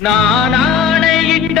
நான் ஆணையிட்ட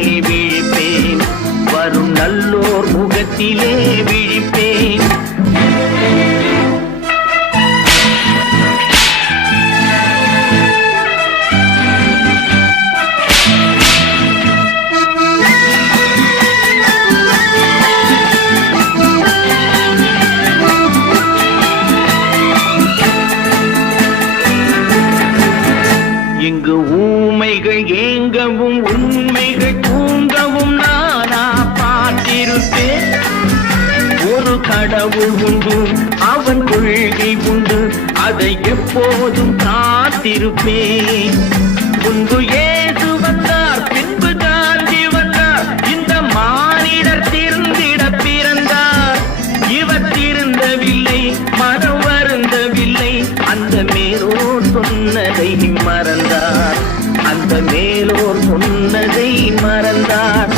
வரும் நல்லோர் முகத்திலே விழிப்பேன். இங்கு ஊமைகள் ஏங்கவும் உண்மைகள் கடவுள் உண்டு. அவன் கொள்கை உண்டு. அதை எப்போதும் காத்திருப்பேன். முன்பு ஏசு வந்தார் பின்பு காந்தி வந்தார். இந்த மாநிலத்திருந்திட பிறந்தார். இவர் திருந்தவில்லை மனம் வருந்தவில்லை. அந்த மேலோர் சொன்னதை மறந்தார். அந்த மேலோர் சொன்னதை மறந்தார்.